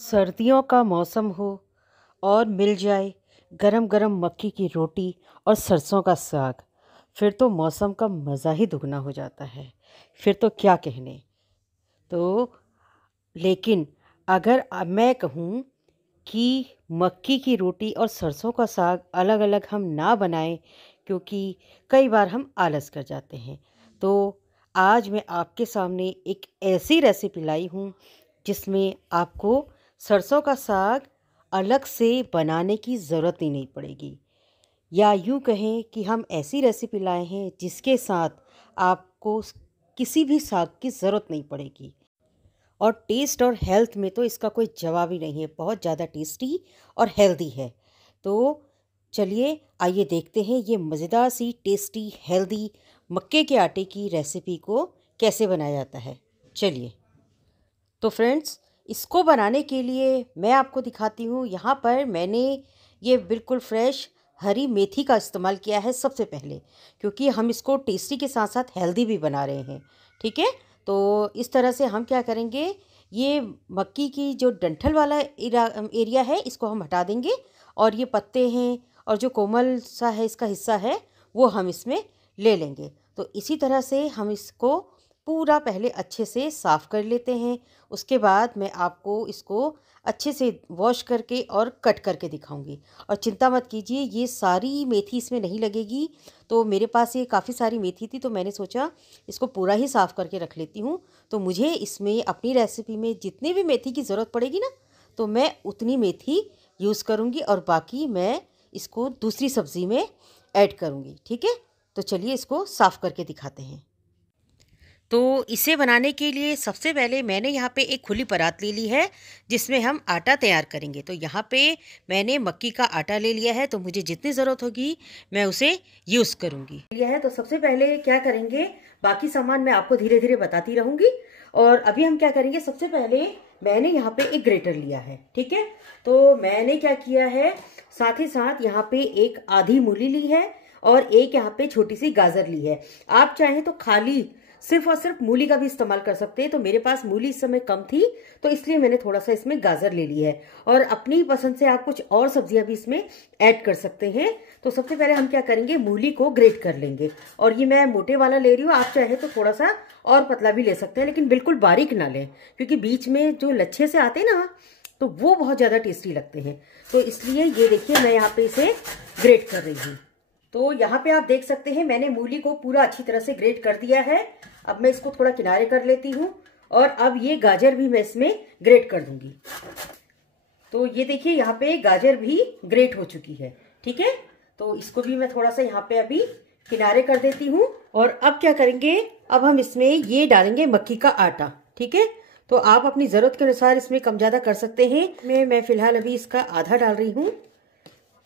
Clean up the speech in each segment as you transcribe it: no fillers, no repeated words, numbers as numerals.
सर्दियों का मौसम हो और मिल जाए गरम गरम मक्की की रोटी और सरसों का साग, फिर तो मौसम का मज़ा ही दुगना हो जाता है। फिर तो क्या कहने। तो लेकिन अगर मैं कहूँ कि मक्की की रोटी और सरसों का साग अलग अलग हम ना बनाएं, क्योंकि कई बार हम आलस कर जाते हैं, तो आज मैं आपके सामने एक ऐसी रेसिपी लाई हूँ जिसमें आपको सरसों का साग अलग से बनाने की ज़रूरत ही नहीं पड़ेगी। या यूँ कहें कि हम ऐसी रेसिपी लाए हैं जिसके साथ आपको किसी भी साग की ज़रूरत नहीं पड़ेगी। और टेस्ट और हेल्थ में तो इसका कोई जवाब ही नहीं है, बहुत ज़्यादा टेस्टी और हेल्दी है। तो चलिए आइए देखते हैं ये मज़ेदार सी टेस्टी हेल्दी मक्के के आटे की रेसिपी को कैसे बनाया जाता है। चलिए, तो फ्रेंड्स, इसको बनाने के लिए मैं आपको दिखाती हूँ। यहाँ पर मैंने ये बिल्कुल फ्रेश हरी मेथी का इस्तेमाल किया है सबसे पहले, क्योंकि हम इसको टेस्टी के साथ साथ हेल्दी भी बना रहे हैं। ठीक है, तो इस तरह से हम क्या करेंगे, ये मक्की की जो डंठल वाला एरिया है इसको हम हटा देंगे, और ये पत्ते हैं और जो कोमल सा है इसका हिस्सा है वो हम इसमें ले लेंगे। तो इसी तरह से हम इसको पूरा पहले अच्छे से साफ़ कर लेते हैं। उसके बाद मैं आपको इसको अच्छे से वॉश करके और कट करके दिखाऊंगी। और चिंता मत कीजिए, ये सारी मेथी इसमें नहीं लगेगी। तो मेरे पास ये काफ़ी सारी मेथी थी, तो मैंने सोचा इसको पूरा ही साफ़ करके रख लेती हूँ। तो मुझे इसमें अपनी रेसिपी में जितनी भी मेथी की ज़रूरत पड़ेगी ना, तो मैं उतनी मेथी यूज़ करूँगी और बाकी मैं इसको दूसरी सब्ज़ी में ऐड करूँगी। ठीक है, तो चलिए इसको साफ़ करके दिखाते हैं। तो इसे बनाने के लिए सबसे पहले मैंने यहाँ पे एक खुली परात ले ली है जिसमें हम आटा तैयार करेंगे। तो यहाँ पे मैंने मक्की का आटा ले लिया है, तो मुझे जितनी ज़रूरत होगी मैं उसे यूज़ करूँगी। लिया है, तो सबसे पहले क्या करेंगे, बाकी सामान मैं आपको धीरे धीरे बताती रहूँगी। और अभी हम क्या करेंगे, सबसे पहले मैंने यहाँ पे एक ग्रेटर लिया है। ठीक है, तो मैंने क्या किया है, साथ ही साथ यहाँ पे एक आधी मूली ली है और एक यहाँ पे छोटी सी गाजर ली है। आप चाहें तो खाली सिर्फ और सिर्फ मूली का भी इस्तेमाल कर सकते हैं। तो मेरे पास मूली इस समय कम थी, तो इसलिए मैंने थोड़ा सा इसमें गाजर ले ली है। और अपनी पसंद से आप कुछ और सब्जियां भी इसमें ऐड कर सकते हैं। तो सबसे पहले हम क्या करेंगे, मूली को ग्रेट कर लेंगे। और ये मैं मोटे वाला ले रही हूँ, आप चाहे तो थोड़ा सा और पतला भी ले सकते हैं, लेकिन बिल्कुल बारीक ना लें, क्योंकि बीच में जो लच्छे से आते हैं ना, तो वो बहुत ज़्यादा टेस्टी लगते हैं। तो इसलिए ये देखिए मैं यहाँ पे इसे ग्रेट कर रही हूँ। तो यहाँ पे आप देख सकते हैं मैंने मूली को पूरा अच्छी तरह से ग्रेट कर दिया है। अब मैं इसको थोड़ा किनारे कर लेती हूँ और अब ये गाजर भी मैं इसमें ग्रेट कर दूंगी। तो ये देखिए यहाँ पे गाजर भी ग्रेट हो चुकी है। ठीक है, तो इसको भी मैं थोड़ा सा यहाँ पे अभी किनारे कर देती हूँ। और अब क्या करेंगे, अब हम इसमें ये डालेंगे मक्की का आटा। ठीक है, तो आप अपनी जरूरत के अनुसार इसमें कम ज्यादा कर सकते हैं। मैं फिलहाल अभी इसका आधा डाल रही हूँ।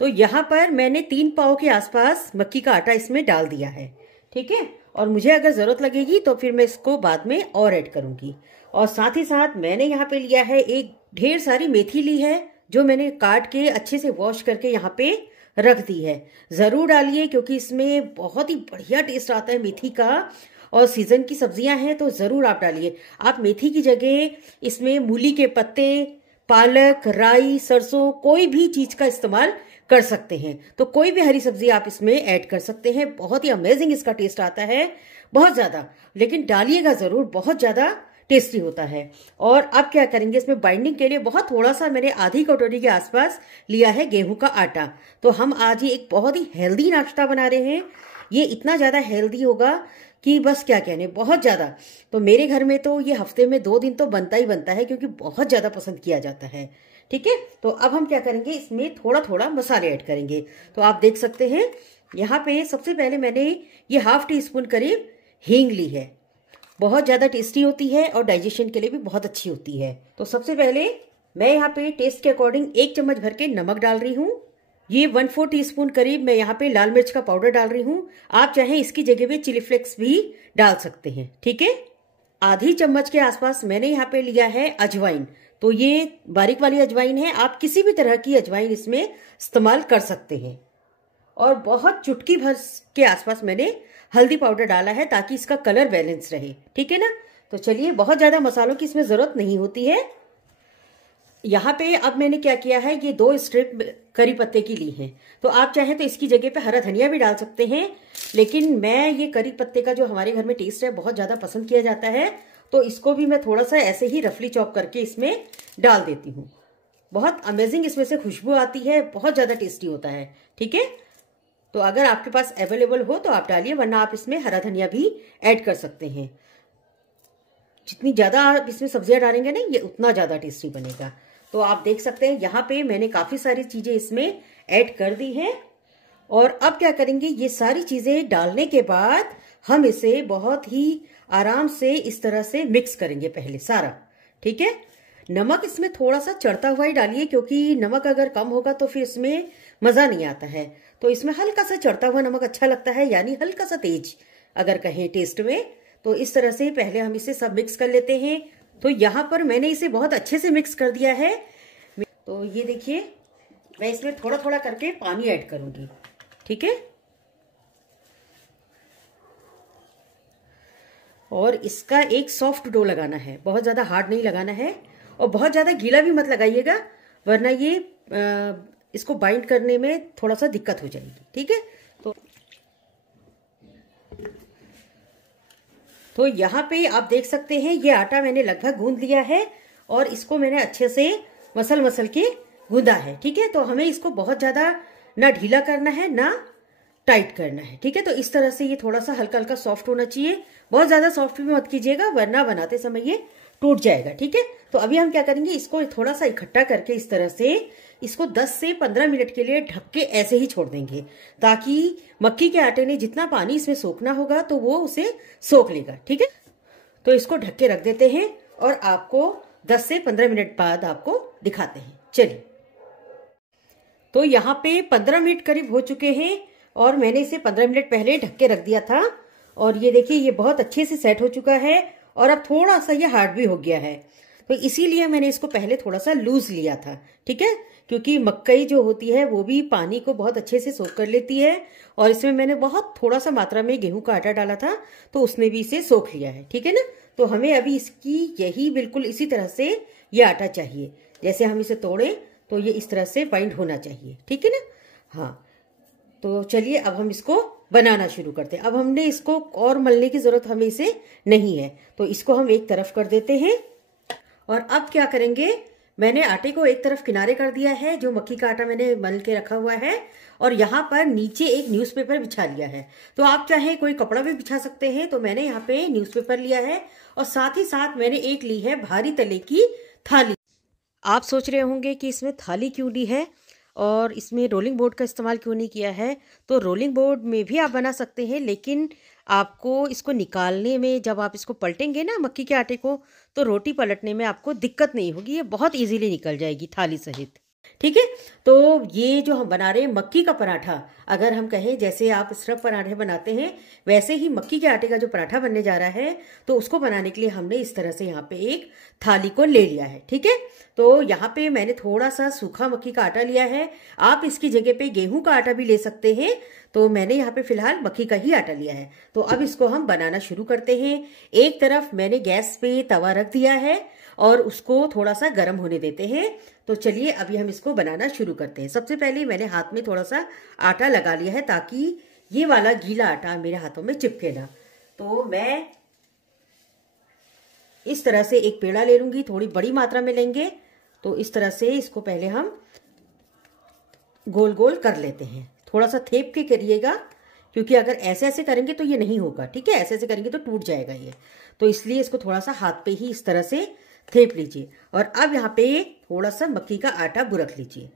तो यहाँ पर मैंने 3 पाव के आसपास मक्की का आटा इसमें डाल दिया है। ठीक है, और मुझे अगर ज़रूरत लगेगी तो फिर मैं इसको बाद में और ऐड करूँगी। और साथ ही साथ मैंने यहाँ पे लिया है एक ढेर सारी मेथी ली है, जो मैंने काट के अच्छे से वॉश करके यहाँ पे रख दी है। ज़रूर डालिए, क्योंकि इसमें बहुत ही बढ़िया टेस्ट आता है मेथी का। और सीजन की सब्जियां हैं तो ज़रूर आप डालिए। आप मेथी की जगह इसमें मूली के पत्ते, पालक, राई, सरसों, कोई भी चीज़ का इस्तेमाल कर सकते हैं। तो कोई भी हरी सब्जी आप इसमें ऐड कर सकते हैं। बहुत ही अमेजिंग इसका टेस्ट आता है, बहुत ज़्यादा। लेकिन डालिएगा ज़रूर, बहुत ज़्यादा टेस्टी होता है। और अब क्या करेंगे, इसमें बाइंडिंग के लिए बहुत थोड़ा सा मैंने आधी कटोरी के आसपास लिया है गेहूं का आटा। तो हम आज ये एक बहुत ही हेल्दी नाश्ता बना रहे हैं। ये इतना ज़्यादा हेल्दी होगा कि बस क्या कहने, बहुत ज़्यादा। तो मेरे घर में तो ये हफ्ते में 2 दिन तो बनता ही बनता है, क्योंकि बहुत ज़्यादा पसंद किया जाता है। ठीक है, तो अब हम क्या करेंगे, इसमें थोड़ा थोड़ा मसाले ऐड करेंगे। तो आप देख सकते हैं यहाँ पे सबसे पहले मैंने ये ½ टीस्पून करीब हींग ली है। बहुत ज़्यादा टेस्टी होती है और डाइजेशन के लिए भी बहुत अच्छी होती है। तो सबसे पहले मैं यहाँ पे टेस्ट के अकॉर्डिंग 1 चम्मच भर के नमक डाल रही हूँ। ये 1/4 टीस्पून करीब मैं यहाँ पे लाल मिर्च का पाउडर डाल रही हूँ। आप चाहें इसकी जगह पे चिली फ्लेक्स भी डाल सकते हैं। ठीक है, आधी चम्मच के आसपास मैंने यहाँ पे लिया है अजवाइन। तो ये बारीक वाली अजवाइन है, आप किसी भी तरह की अजवाइन इसमें इस्तेमाल कर सकते हैं। और बहुत चुटकी भर के आसपास मैंने हल्दी पाउडर डाला है, ताकि इसका कलर बैलेंस रहे। ठीक है ना, तो चलिए, बहुत ज़्यादा मसालों की इसमें ज़रूरत नहीं होती है। यहाँ पे अब मैंने क्या किया है, ये 2 स्ट्रिप करी पत्ते की ली हैं। तो आप चाहें तो इसकी जगह पे हरा धनिया भी डाल सकते हैं, लेकिन मैं ये करी पत्ते का जो हमारे घर में टेस्ट है बहुत ज़्यादा पसंद किया जाता है, तो इसको भी मैं थोड़ा सा ऐसे ही रफली चॉप करके इसमें डाल देती हूँ। बहुत अमेजिंग इसमें से खुशबू आती है, बहुत ज़्यादा टेस्टी होता है। ठीक है, तो अगर आपके पास अवेलेबल हो तो आप डालिए, वरना आप इसमें हरा धनिया भी ऐड कर सकते हैं। जितनी ज़्यादा आप इसमें सब्जियां डालेंगे ना, ये उतना ज़्यादा टेस्टी बनेगा। तो आप देख सकते हैं यहाँ पे मैंने काफ़ी सारी चीज़ें इसमें ऐड कर दी हैं। और अब क्या करेंगे, ये सारी चीज़ें डालने के बाद हम इसे बहुत ही आराम से इस तरह से मिक्स करेंगे पहले सारा। ठीक है, नमक इसमें थोड़ा सा चढ़ता हुआ ही डालिए, क्योंकि नमक अगर कम होगा तो फिर इसमें मज़ा नहीं आता है। तो इसमें हल्का सा चढ़ता हुआ नमक अच्छा लगता है, यानी हल्का सा तेज अगर कहें टेस्ट में। तो इस तरह से पहले हम इसे सब मिक्स कर लेते हैं। तो यहाँ पर मैंने इसे बहुत अच्छे से मिक्स कर दिया है। तो ये देखिए, मैं इसमें थोड़ा थोड़ा करके पानी ऐड करूंगी। ठीक है, और इसका एक सॉफ्ट डो लगाना है, बहुत ज़्यादा हार्ड नहीं लगाना है, और बहुत ज़्यादा गीला भी मत लगाइएगा, वरना ये इसको बाइंड करने में थोड़ा सा दिक्कत हो जाएगी। ठीक है, तो यहाँ पे आप देख सकते हैं ये आटा मैंने लगभग गूंद लिया है, और इसको मैंने अच्छे से मसल के गूंदा है। ठीक है, तो हमें इसको बहुत ज़्यादा ना ढीला करना है ना टाइट करना है। ठीक है, तो इस तरह से ये थोड़ा सा हल्का हल्का सॉफ्ट होना चाहिए, बहुत ज़्यादा सॉफ्ट भी मत कीजिएगा, वरना बनाते समय ये टूट जाएगा। ठीक है, तो अभी हम क्या करेंगे, इसको थोड़ा सा इकट्ठा करके इस तरह से इसको 10 से 15 मिनट के लिए ढक के ऐसे ही छोड़ देंगे, ताकि मक्की के आटे ने जितना पानी इसमें सोखना होगा तो वो उसे सोख लेगा। ठीक है, तो इसको ढक के रख देते हैं, और आपको 10 से 15 मिनट बाद आपको दिखाते हैं। चलिए, तो यहाँ पे 15 मिनट करीब हो चुके हैं, और मैंने इसे 15 मिनट पहले ढक के रख दिया था, और ये देखिए ये बहुत अच्छे से सेट हो चुका है, और अब थोड़ा सा ये हार्ड भी हो गया है। तो इसीलिए मैंने इसको पहले थोड़ा सा लूज लिया था। ठीक है, क्योंकि मकई जो होती है वो भी पानी को बहुत अच्छे से सोख कर लेती है, और इसमें मैंने बहुत थोड़ा सा मात्रा में गेहूं का आटा डाला था, तो उसने भी इसे सोख लिया है। ठीक है ना, तो हमें अभी इसकी यही बिल्कुल इसी तरह से ये आटा चाहिए, जैसे हम इसे तोड़े तो ये इस तरह से बाइंड होना चाहिए। ठीक है ना, हाँ, तो चलिए अब हम इसको बनाना शुरू करते हैं। अब हमने इसको और मलने की जरूरत हमें इसे नहीं है, तो इसको हम एक तरफ कर देते हैं। और अब क्या करेंगे, मैंने आटे को एक तरफ किनारे कर दिया है, जो मक्की का आटा मैंने मल के रखा हुआ है, और यहाँ पर नीचे एक न्यूज़पेपर बिछा लिया है। तो आप चाहे कोई कपड़ा भी बिछा सकते हैं, तो मैंने यहाँ पे न्यूज़पेपर लिया है, और साथ ही साथ मैंने एक ली है भारी तले की थाली। आप सोच रहे होंगे कि इसमें थाली क्यों ली है और इसमें रोलिंग बोर्ड का इस्तेमाल क्यों नहीं किया है। तो रोलिंग बोर्ड में भी आप बना सकते हैं, लेकिन आपको इसको निकालने में, जब आप इसको पलटेंगे ना मक्की के आटे को, तो रोटी पलटने में आपको दिक्कत नहीं होगी, ये बहुत इजीली निकल जाएगी थाली सहित। ठीक है, तो ये जो हम बना रहे हैं मक्की का पराठा, अगर हम कहें जैसे आप स्टफ पराठे बनाते हैं, वैसे ही मक्की के आटे का जो पराठा बनने जा रहा है, तो उसको बनाने के लिए हमने इस तरह से यहाँ पे एक थाली को ले लिया है। ठीक है, तो यहाँ पे मैंने थोड़ा सा सूखा मक्की का आटा लिया है, आप इसकी जगह पे गेहूं का आटा भी ले सकते हैं, तो मैंने यहाँ पे फिलहाल मक्की का ही आटा लिया है। तो अब इसको हम बनाना शुरू करते हैं। एक तरफ मैंने गैस पे तवा रख दिया है, और उसको थोड़ा सा गर्म होने देते हैं। तो चलिए अभी हम इसको बनाना शुरू करते हैं। सबसे पहले मैंने हाथ में थोड़ा सा आटा लगा लिया है, ताकि ये वाला गीला आटा मेरे हाथों में चिपके ना। तो मैं इस तरह से एक पेड़ा ले लूंगी, थोड़ी बड़ी मात्रा में लेंगे, तो इस तरह से इसको पहले हम गोल गोल कर लेते हैं। थोड़ा सा थेप के करिएगा, क्योंकि अगर ऐसे ऐसे करेंगे तो ये नहीं होगा। ठीक है, ऐसे ऐसे करेंगे तो टूट जाएगा ये, तो इसलिए इसको थोड़ा सा हाथ पे ही इस तरह से थेप लीजिए। और अब यहाँ पे थोड़ा सा मक्की का आटा बुरक लीजिए।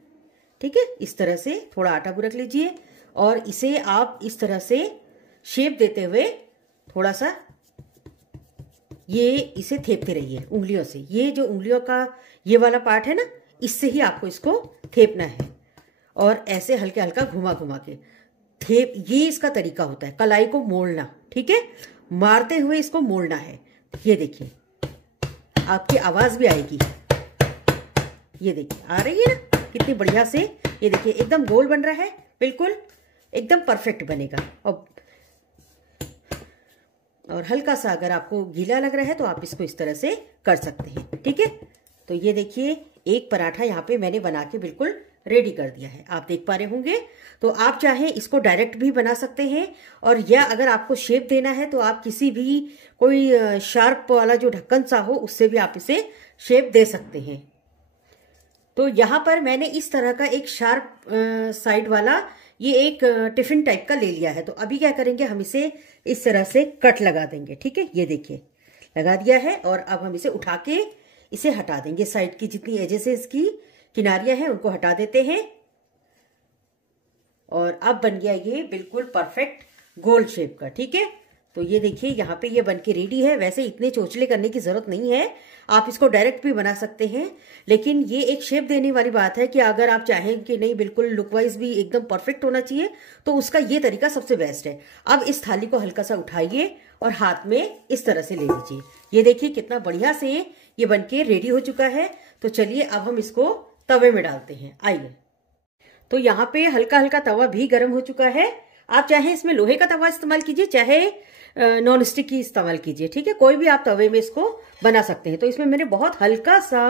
ठीक है, इस तरह से थोड़ा आटा बुरक लीजिए, और इसे आप इस तरह से शेप देते हुए थोड़ा सा ये इसे थेपते रहिए उंगलियों से। ये जो उंगलियों का ये वाला पार्ट है ना, इससे ही आपको इसको थेपना है, और ऐसे हल्के हल्का घुमा घुमा के थेप, ये इसका तरीका होता है कलाई को मोड़ना। ठीक है, मारते हुए इसको मोड़ना है। ये देखिए, आपकी आवाज भी आएगी, ये देखिए आ रही है ना कितनी बढ़िया से। ये देखिए एकदम गोल बन रहा है, बिल्कुल एकदम परफेक्ट बनेगा। और हल्का सा अगर आपको गीला लग रहा है तो आप इसको इस तरह से कर सकते हैं। ठीक है, तो ये देखिए एक पराठा यहाँ पे मैंने बना के बिल्कुल रेडी कर दिया है, आप देख पा रहे होंगे। तो आप चाहें इसको डायरेक्ट भी बना सकते हैं, और या अगर आपको शेप देना है तो आप किसी भी कोई शार्प वाला जो ढक्कन सा हो उससे भी आप इसे शेप दे सकते हैं। तो यहाँ पर मैंने इस तरह का एक शार्प साइड वाला ये एक टिफिन टाइप का ले लिया है। तो अभी क्या करेंगे, हम इसे इस तरह से कट लगा देंगे। ठीक है, ये देखिए लगा दिया है, और अब हम इसे उठा के इसे हटा देंगे। साइड की जितनी एजेस है इसकी किनारियां हैं उनको हटा देते हैं, और अब बन गया ये बिल्कुल परफेक्ट गोल शेप का। ठीक है, तो ये देखिए यहाँ पे ये बन के रेडी है। वैसे इतने चोचले करने की जरूरत नहीं है, आप इसको डायरेक्ट भी बना सकते हैं, लेकिन ये एक शेप देने वाली बात है कि अगर आप चाहें कि नहीं बिल्कुल लुक वाइज भी एकदम परफेक्ट होना चाहिए तो उसका ये तरीका सबसे बेस्ट है। अब इस थाली को हल्का सा उठाइए और हाथ में इस तरह से ले लीजिए। ये देखिए कितना बढ़िया से ये बन के रेडी हो चुका है। तो चलिए अब हम इसको तवे में डालते हैं, आइए। तो यहाँ पे हल्का हल्का तवा भी गर्म हो चुका है। आप चाहे इसमें लोहे का तवा इस्तेमाल कीजिए, चाहे नॉन स्टिक की इस्तेमाल कीजिए। ठीक है, कोई भी आप तवे में इसको बना सकते हैं। तो इसमें मैंने बहुत हल्का सा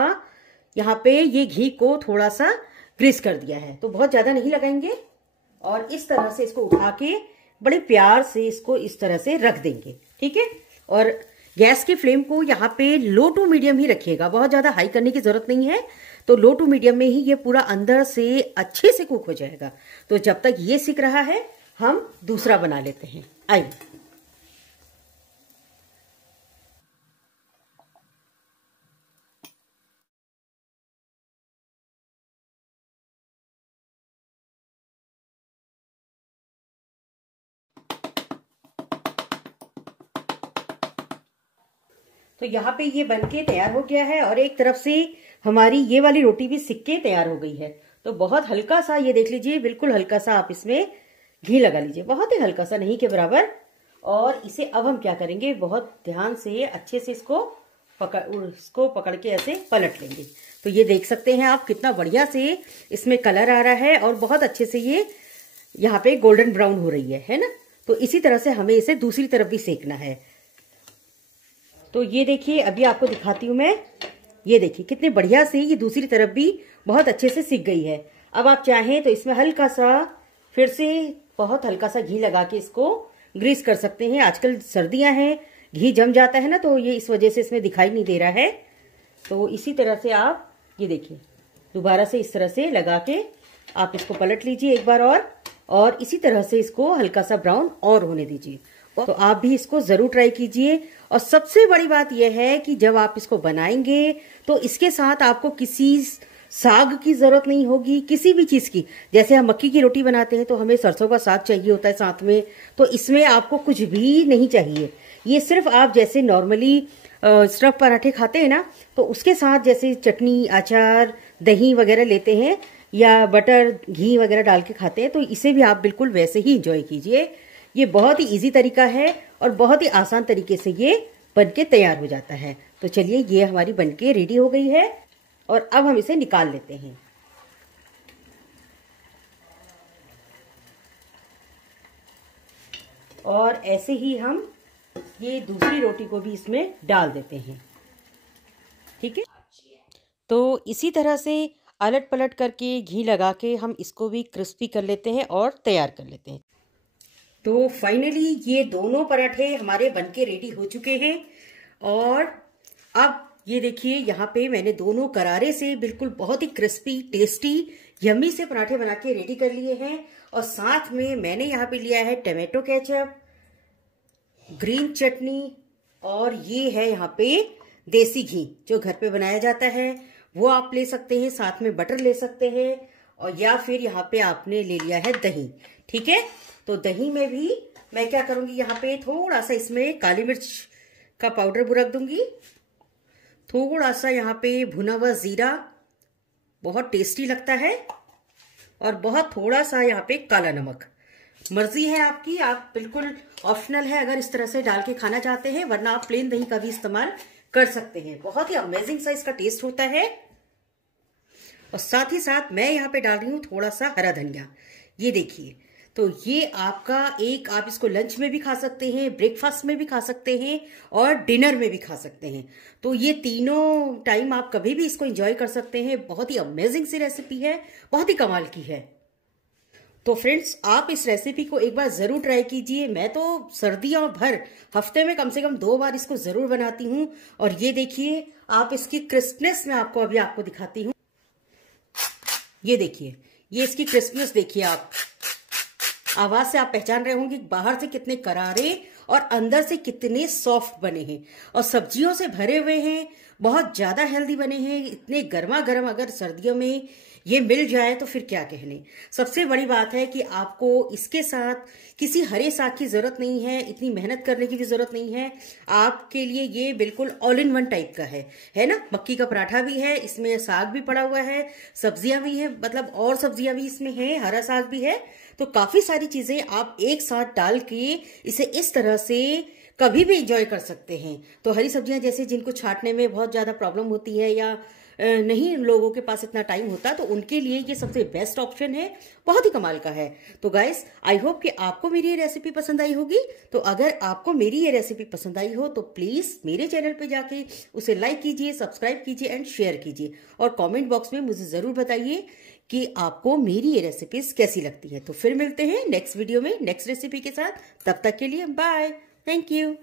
यहाँ पे ये घी को थोड़ा सा ग्रीस कर दिया है, तो बहुत ज्यादा नहीं लगाएंगे, और इस तरह से इसको उठा के बड़े प्यार से इसको इस तरह से रख देंगे। ठीक है, और गैस की फ्लेम को यहाँ पे लो टू मीडियम ही रखिएगा, बहुत ज्यादा हाई करने की जरूरत नहीं है। तो लो टू मीडियम में ही ये पूरा अंदर से अच्छे से कुक हो जाएगा। तो जब तक ये सिक रहा है हम दूसरा बना लेते हैं, आइए। तो यहाँ पे ये बनके तैयार हो गया है, और एक तरफ से हमारी ये वाली रोटी भी सिक के तैयार हो गई है। तो बहुत हल्का सा ये देख लीजिए, बिल्कुल हल्का सा आप इसमें घी लगा लीजिए, बहुत ही हल्का सा, नहीं के बराबर। और इसे अब हम क्या करेंगे, बहुत ध्यान से अच्छे से इसको पकड़ के ऐसे पलट लेंगे। तो ये देख सकते हैं आप कितना बढ़िया से इसमें कलर आ रहा है, और बहुत अच्छे से ये यहाँ पे गोल्डन ब्राउन हो रही है ना। तो इसी तरह से हमें इसे दूसरी तरफ भी सेकना है। तो ये देखिए अभी आपको दिखाती हूँ मैं, ये देखिए कितने बढ़िया से ये दूसरी तरफ भी बहुत अच्छे से सिक गई है। अब आप चाहें तो इसमें हल्का सा फिर से बहुत हल्का सा घी लगा के इसको ग्रीस कर सकते हैं। आजकल सर्दियां हैं, घी जम जाता है ना, तो ये इस वजह से इसमें दिखाई नहीं दे रहा है। तो इसी तरह से आप ये देखिए दोबारा से इस तरह से लगा के आप इसको पलट लीजिए एक बार, और इसी तरह से इसको हल्का सा ब्राउन और होने दीजिए। तो आप भी इसको जरूर ट्राई कीजिए। और सबसे बड़ी बात यह है कि जब आप इसको बनाएंगे तो इसके साथ आपको किसी साग की जरूरत नहीं होगी, किसी भी चीज की। जैसे हम मक्की की रोटी बनाते हैं तो हमें सरसों का साग चाहिए होता है साथ में, तो इसमें आपको कुछ भी नहीं चाहिए। ये सिर्फ आप जैसे नॉर्मली स्टफ पराठे खाते हैं ना, तो उसके साथ जैसे चटनी, अचार, दही वगैरह लेते हैं, या बटर घी वगैरह डाल के खाते हैं, तो इसे भी आप बिल्कुल वैसे ही इंजॉय कीजिए। ये बहुत ही इजी तरीका है, और बहुत ही आसान तरीके से ये बनके तैयार हो जाता है। तो चलिए ये हमारी बनके रेडी हो गई है, और अब हम इसे निकाल लेते हैं। और ऐसे ही हम ये दूसरी रोटी को भी इसमें डाल देते हैं। ठीक है, तो इसी तरह से अलट पलट करके घी लगा के हम इसको भी क्रिस्पी कर लेते हैं और तैयार कर लेते हैं। तो फाइनली ये दोनों पराठे हमारे बनके रेडी हो चुके हैं, और अब ये देखिए यहाँ पे मैंने दोनों करारे से बिल्कुल बहुत ही क्रिस्पी, टेस्टी, यम्मी से पराठे बना के रेडी कर लिए हैं। और साथ में मैंने यहाँ पे लिया है टमाटो केचप, ग्रीन चटनी, और ये है यहाँ पे देसी घी जो घर पे बनाया जाता है, वो आप ले सकते हैं। साथ में बटर ले सकते हैं, और या फिर यहाँ पे आपने ले लिया है दही। ठीक है, तो दही में भी मैं क्या करूंगी, यहाँ पे थोड़ा सा इसमें काली मिर्च का पाउडर बुरक दूंगी, थोड़ा सा यहाँ पे भुना हुआ जीरा, बहुत टेस्टी लगता है, और बहुत थोड़ा सा यहाँ पे काला नमक। मर्जी है आपकी, आप बिल्कुल ऑप्शनल है अगर इस तरह से डाल के खाना चाहते हैं, वरना आप प्लेन दही का भी इस्तेमाल कर सकते हैं। बहुत ही अमेजिंग सा इसका टेस्ट होता है। और साथ ही साथ मैं यहाँ पे डाल रही हूँ थोड़ा सा हरा धनिया। ये देखिए तो ये आपका एक, आप इसको लंच में भी खा सकते हैं, ब्रेकफास्ट में भी खा सकते हैं और डिनर में भी खा सकते हैं। तो ये तीनों टाइम आप कभी भी इसको एंजॉय कर सकते हैं। बहुत ही अमेजिंग सी रेसिपी है, बहुत ही कमाल की है। तो फ्रेंड्स, आप इस रेसिपी को एक बार ज़रूर ट्राई कीजिए। मैं तो सर्दियों भर हफ्ते में कम से कम 2 बार इसको ज़रूर बनाती हूँ। और ये देखिए, आप इसकी क्रिस्पनेस मैं आपको दिखाती हूँ। ये देखिए, ये इसकी क्रिस्पनेस देखिए आप। आवाज से आप पहचान रहे होंगे बाहर से कितने करारे और अंदर से कितने सॉफ्ट बने हैं और सब्जियों से भरे हुए हैं। बहुत ज्यादा हेल्दी बने हैं। इतने गर्मा गर्म अगर सर्दियों में ये मिल जाए तो फिर क्या कहने। सबसे बड़ी बात है कि आपको इसके साथ किसी हरे साग की जरूरत नहीं है, इतनी मेहनत करने की भी जरूरत नहीं है। आपके लिए ये बिल्कुल ऑल इन वन टाइप का है ना। मक्की का पराठा भी है, इसमें साग भी पड़ा हुआ है, सब्जियां भी है, मतलब और सब्जियां भी इसमें है, हरा साग भी है। तो काफी सारी चीजें आप एक साथ डाल के इसे इस तरह से कभी भी एंजॉय कर सकते हैं। तो हरी सब्जियां जैसे जिनको छांटने में बहुत ज्यादा प्रॉब्लम होती है या नहीं लोगों के पास इतना टाइम होता, तो उनके लिए ये सबसे बेस्ट ऑप्शन है। बहुत ही कमाल का है। तो गाइस, आई होप कि आपको मेरी ये रेसिपी पसंद आई होगी। तो अगर आपको मेरी ये रेसिपी पसंद आई हो तो प्लीज मेरे चैनल पे जाके उसे लाइक कीजिए, सब्सक्राइब कीजिए एंड शेयर कीजिए। और कमेंट बॉक्स में मुझे जरूर बताइए कि आपको मेरी ये रेसिपीज कैसी लगती है। तो फिर मिलते हैं नेक्स्ट वीडियो में नेक्स्ट रेसिपी के साथ। तब तक के लिए बाय, थैंक यू।